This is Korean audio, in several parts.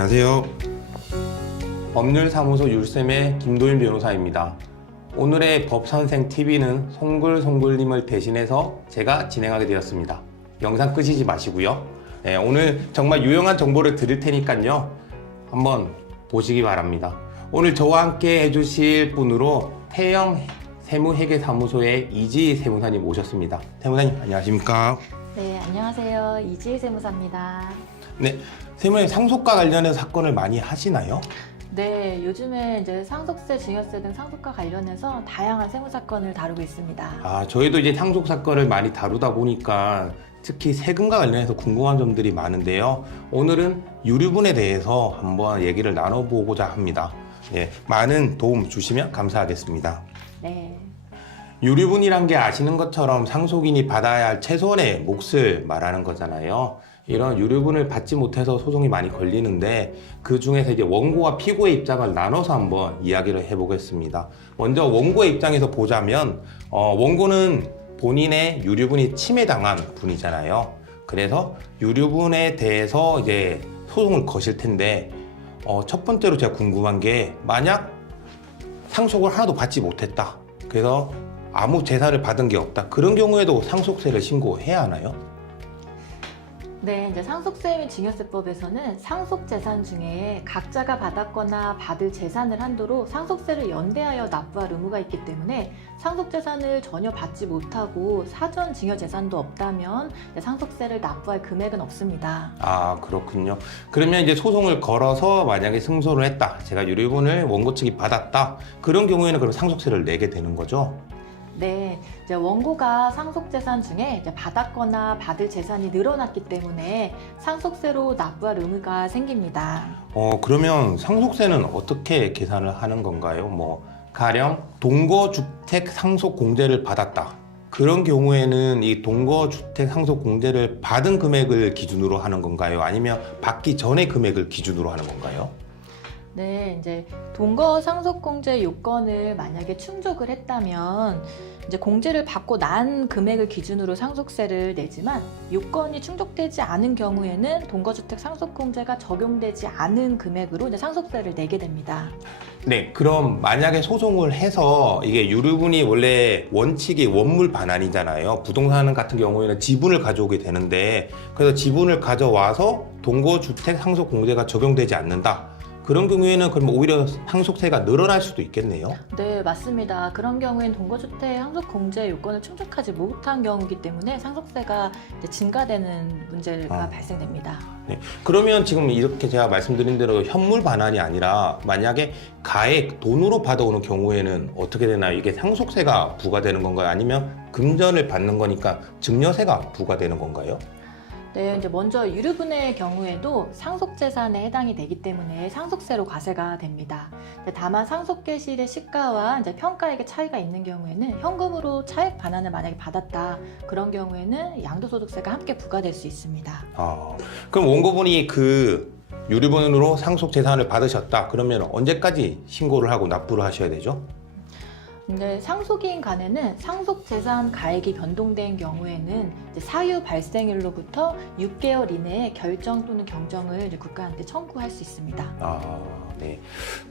안녕하세요. 법률사무소 율쌤의 김도윤 변호사입니다. 오늘의 법선생TV는 송글송글님을 대신해서 제가 진행하게 되었습니다. 영상 끄시지 마시고요. 네, 오늘 정말 유용한 정보를 드릴 테니까요. 한번 보시기 바랍니다. 오늘 저와 함께 해주실 분으로 태영 세무회계사무소의 이지희 세무사님 오셨습니다. 세무사님 안녕하십니까? 네, 안녕하세요. 이지희 세무사입니다. 네, 세무사님 상속과 관련해서 사건을 많이 하시나요? 네, 요즘에 이제 상속세, 증여세 등 상속과 관련해서 다양한 세무 사건을 다루고 있습니다. 저희도 이제 상속 사건을 많이 다루다 보니까 특히 세금과 관련해서 궁금한 점들이 많은데요. 오늘은 유류분에 대해서 한번 얘기를 나눠보고자 합니다. 예, 많은 도움 주시면 감사하겠습니다. 네. 유류분이란 게 아시는 것처럼 상속인이 받아야 할 최소한의 몫을 말하는 거잖아요. 이런 유류분을 받지 못해서 소송이 많이 걸리는데 그 중에서 이제 원고와 피고의 입장을 나눠서 한번 이야기를 해보겠습니다. 먼저 원고의 입장에서 보자면 원고는 본인의 유류분이 침해당한 분이잖아요. 그래서 유류분에 대해서 이제 소송을 거실 텐데 첫 번째로 제가 궁금한 게 만약 상속을 하나도 받지 못했다. 그래서 아무 재산을 받은 게 없다. 그런 경우에도 상속세를 신고해야 하나요? 네, 이제 상속세 및 증여세법에서는 상속재산 중에 각자가 받았거나 받을 재산을 한도로 상속세를 연대하여 납부할 의무가 있기 때문에 상속재산을 전혀 받지 못하고 사전 증여재산도 없다면 상속세를 납부할 금액은 없습니다. 그렇군요. 그러면 이제 소송을 걸어서 만약에 승소를 했다. 제가 유류분을 원고 측이 받았다. 그런 경우에는 그럼 상속세를 내게 되는 거죠? 네, 이제 원고가 상속재산 중에 이제 받았거나 받을 재산이 늘어났기 때문에 상속세로 납부할 의무가 생깁니다. 그러면 상속세는 어떻게 계산을 하는 건가요? 가령 동거주택 상속공제를 받았다. 그런 경우에는 이 동거주택 상속공제를 받은 금액을 기준으로 하는 건가요? 아니면 받기 전의 금액을 기준으로 하는 건가요? 네, 이제 동거 상속공제 요건을 만약에 충족을 했다면 이제 공제를 받고 난 금액을 기준으로 상속세를 내지만 요건이 충족되지 않은 경우에는 동거주택 상속공제가 적용되지 않은 금액으로 이제 상속세를 내게 됩니다. 네, 그럼 만약에 소송을 해서 이게 유류분이 원래 원칙이 원물 반환이잖아요. 부동산 같은 경우에는 지분을 가져오게 되는데 그래서 지분을 가져와서 동거주택 상속공제가 적용되지 않는다. 그런 경우에는 그럼 오히려 상속세가 늘어날 수도 있겠네요. 네, 맞습니다. 그런 경우에는 동거주택 상속공제 요건을 충족하지 못한 경우이기 때문에 상속세가 이제 증가되는 문제가 발생됩니다. 네, 그러면 지금 이렇게 제가 말씀드린 대로 현물 반환이 아니라 만약에 가액, 돈으로 받아오는 경우에는 어떻게 되나요? 이게 상속세가 부과되는 건가요? 아니면 금전을 받는 거니까 증여세가 부과되는 건가요? 네, 이제 먼저 유류분의 경우에도 상속재산에 해당이 되기 때문에 상속세로 과세가 됩니다. 다만 상속계실의 시가와 이제 평가액의 차이가 있는 경우에는 현금으로 차액 반환을 만약에 받았다. 그런 경우에는 양도소득세가 함께 부과될 수 있습니다. 그럼 원고분이 그 유류분으로 상속재산을 받으셨다. 그러면 언제까지 신고를 하고 납부를 하셔야 되죠? 네, 상속인 간에는 상속재산 가액이 변동된 경우에는 이제 사유 발생일로부터 6개월 이내에 결정 또는 경정을 이제 국가한테 청구할 수 있습니다. 네,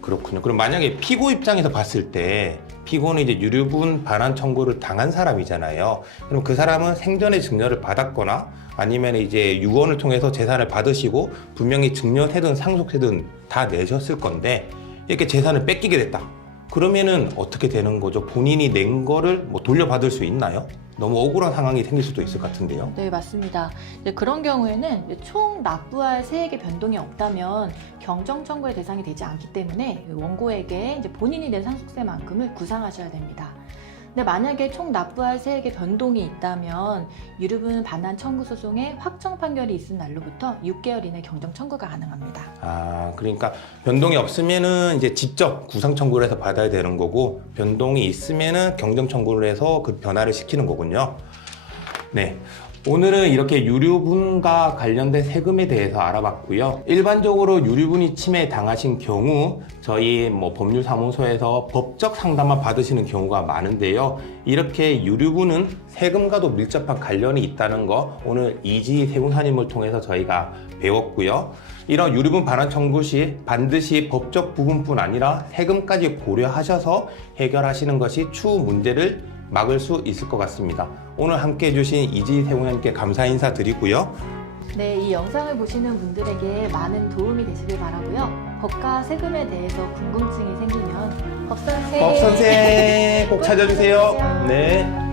그렇군요. 그럼 만약에 피고 입장에서 봤을 때 피고는 이제 유류분 반환 청구를 당한 사람이잖아요. 그럼 그 사람은 생전에 증여를 받았거나 아니면 이제 유언을 통해서 재산을 받으시고 분명히 증여세든 상속세든 다 내셨을 건데 이렇게 재산을 뺏기게 됐다. 그러면은 어떻게 되는 거죠? 본인이 낸 거를 돌려받을 수 있나요? 너무 억울한 상황이 생길 수도 있을 것 같은데요. 네, 맞습니다. 그런 경우에는 총 납부할 세액의 변동이 없다면 경정 청구의 대상이 되지 않기 때문에 원고에게 이제 본인이 낸 상속세만큼을 구상하셔야 됩니다. 근데 만약에 총 납부할 세액의 변동이 있다면 유류분 반환 청구 소송의 확정 판결이 있은 날로부터 6개월 이내 경정 청구가 가능합니다. 그러니까 변동이 없으면은 이제 직접 구상 청구를 해서 받아야 되는 거고 변동이 있으면은 경정 청구를 해서 그 변화를 시키는 거군요. 네. 오늘은 이렇게 유류분과 관련된 세금에 대해서 알아봤고요. 일반적으로 유류분이 침해 당하신 경우 저희 법률사무소에서 법적 상담만 받으시는 경우가 많은데요. 이렇게 유류분은 세금과도 밀접한 관련이 있다는 거 오늘 이지희 세무사님을 통해서 저희가 배웠고요. 이런 유류분 반환 청구 시 반드시 법적 부분뿐 아니라 세금까지 고려하셔서 해결하시는 것이 추후 문제를 막을 수 있을 것 같습니다. 오늘 함께 해주신 이지희 세무사님께 감사 인사드리고요. 네, 이 영상을 보시는 분들에게 많은 도움이 되시길 바라고요. 법과 세금에 대해서 궁금증이 생기면 법선생 법선생 꼭 찾아주세요. 찾아주세요. 네.